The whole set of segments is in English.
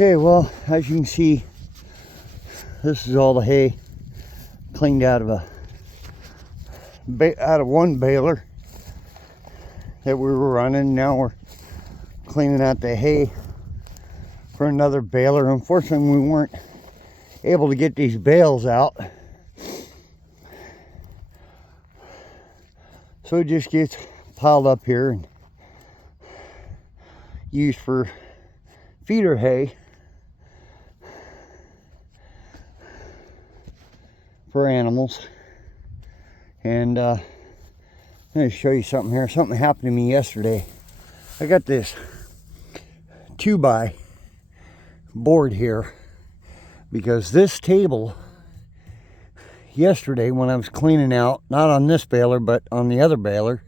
Okay, well, as you can see, this is all the hay cleaned out of one baler that we were running. Now we're cleaning out the hay for another baler. Unfortunately, we weren't able to get these bales out, so it just gets piled up here and used for feeder hay for animals. And I'm going to show you something here. Something happened to me yesterday. I got this 2x board here because this table yesterday, when I was cleaning out, not on this baler but on the other baler,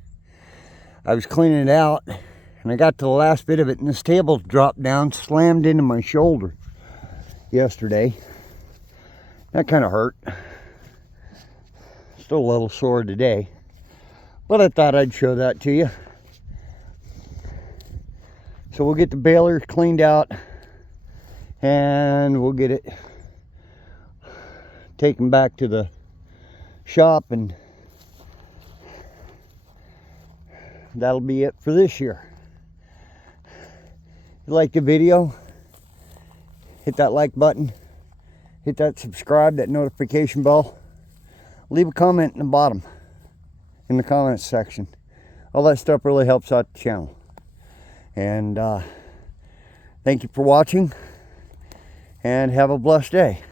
I was cleaning it out and I got to the last bit of it and this table dropped down, slammed into my shoulder yesterday. That kind of hurt. Still a little sore today, but I thought I'd show that to you. So we'll get the baler cleaned out and we'll get it taken back to the shop, and that'll be it for this year. If you like the video, hit that like button, hit that subscribe, that notification bell, leave a comment in the bottom in the comments section. All that stuff really helps out the channel. And thank you for watching and have a blessed day.